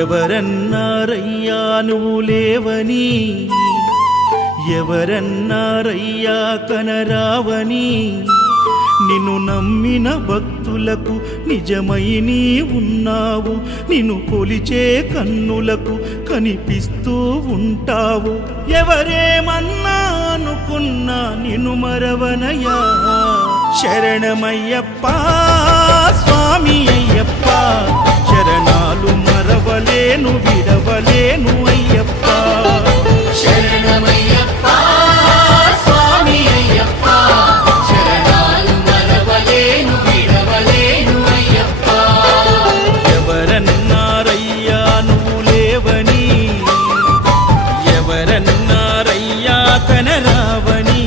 ఎవరన్నారయ్యా నువ్వు లేవని, ఎవరన్నారయ్యా కనరావని, నిన్ను నమ్మిన భక్తులకు నిజమై నీ ఉన్నావు, నిన్ను కొలిచే కన్నులకు కనిపిస్తూ ఉంటావు. ఎవరేమన్నా అనుకున్నా నిన్ను మరవనయ్యా. శరణమయ్యప్ప స్వామి అయ్యప్ప, శరణాలు మరవలేను విడవలేను అయ్యప్ప. శరణమయ్యప్ప స్వామి అయ్యప్ప, శరణాలు మరవలేను విడవలేను అయ్యప్ప. ఎవరన్నారయ్యా నువ్వు లేవని, ఎవరన్నారయ్యా కనరావని.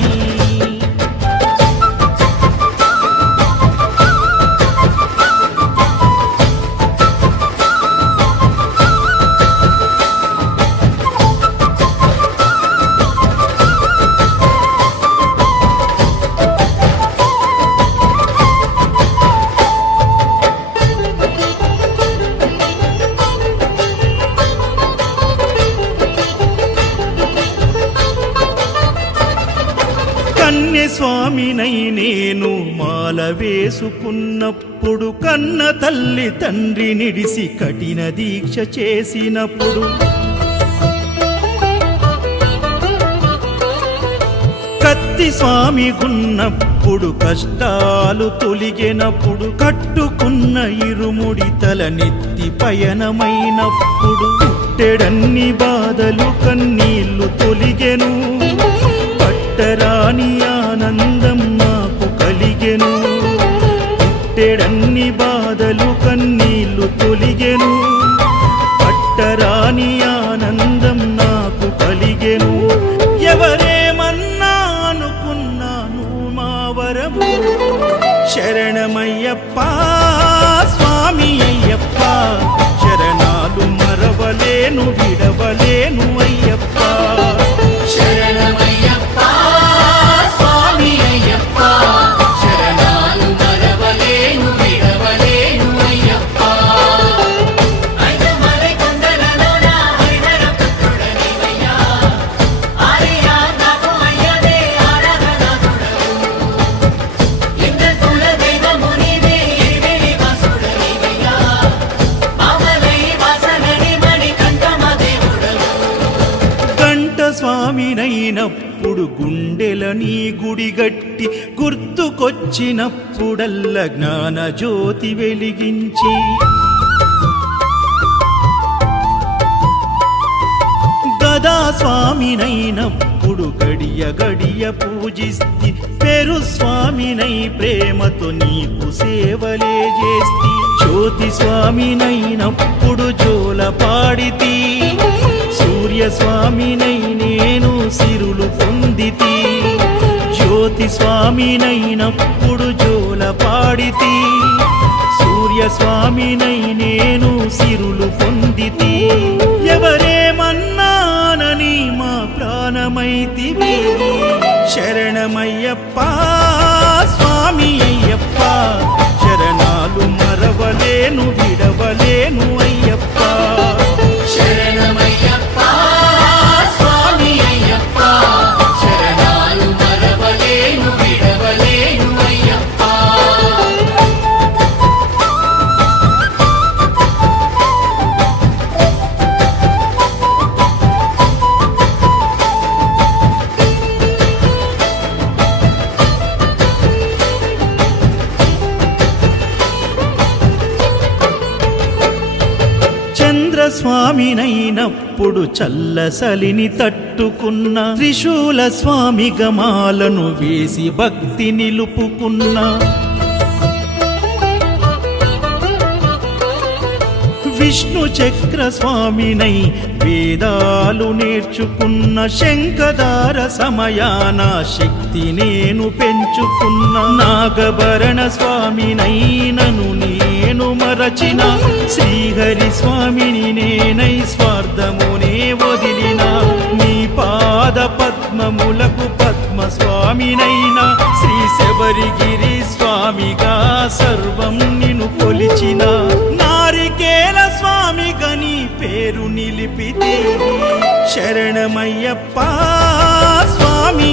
కన్యస్వామినై నేను మాల వేసుకున్నప్పుడు, కన్న తల్లి తండ్రి నిడిసి కఠిన దీక్ష చేసినప్పుడు, కత్తి స్వామి గున్నప్పుడు కష్టాలు తొలిగినప్పుడు, కట్టుకున్న ఇరుముడి తల నెత్తి పయనమైనప్పుడు, పుట్టెడన్ని బాధలు కన్నీళ్లు తొలిగెను, పట్టరాని ఆనందం నాకు కలిగెను. పుట్టెడన్ని బాధలు కన్నీళ్లు తొలిగెను, పట్టరాని ఆనందం నాకు కలిగెను. ఎవరేమన్నా అనుకున్నాను మా వరము. శరణమయ్యప్ప స్వామి అయ్యప్ప, శరణాలు మరవలేను విడవలేను అయ్యప్ప. శరణమయ్యప్ప స్వామి అయ్యప్ప, శరణాలు మరవలేను విడవలేను అయ్యప్ప. ఐదుమలై కొండలలోన హరిహర పుత్రుడనివయ్యా, ఆర్యా నాకు అయ్యవే ఆరాధనాథుడవు. ఇంద్రకుల దైవము నీవే ఎరివెలి వాసుడనివయ్యా, మామలై వాసనని మణికంఠమ దేవుడవు. కంఠ స్వామినైనప్పుడు గుండెల నీ గుడి గట్టి, గుర్తుకొచ్చినప్పుడల్ల జ్ఞాన జ్యోతి వెలిగించి, గదా స్వామినైనప్పుడు గడియ గడియ పూజిస్తి, పేరు స్వామినై ప్రేమతో నీకు సేవలే చేస్తి. జ్యోతి స్వామినైనప్పుడు జోల పాడితి, సూర్య స్వామినై నేను సిరులు పొందితి. జ్యోతి స్వామినైనప్పుడు జోల పాడితి, సూర్య స్వామినై నేను సిరులు పొందితి. ఎవరేమన్నానని మా ప్రాణమైతివి. శరణమయ్యప్ప స్వామి అయ్యప్ప, శరణాలు మరవలేను విడవలేను అయ్యప్ప. శరణమయ్యప్ప స్వామి అయ్యప్ప, శరణాలు మరవలేను విడవలేను అయ్యప్ప. స్వామినైనప్పుడు చల్లసలిని తట్టుకున్న, త్రిశూల స్వామి గమాలను వేసి భక్తి నిలుపుకున్న, విష్ణు చక్ర స్వామినై వేదాలు నేర్చుకున్న, శంఖదార సమయాన శక్తి నేను పెంచుకున్న, నాగభరణ స్వామినైనను నేను మరచిన, శ్రీహరి స్వామిని నేనై స్వార్థమునే వదిలిన, నీ పాద పద్మములకు పద్మ స్వామినైనా, శ్రీ శబరిగిరి స్వామిగా సర్వం నిన్ను కొలిచిన, నారికేల స్వామిగా నీ తెలిపితి శరణమయ్యప్ప స్వామి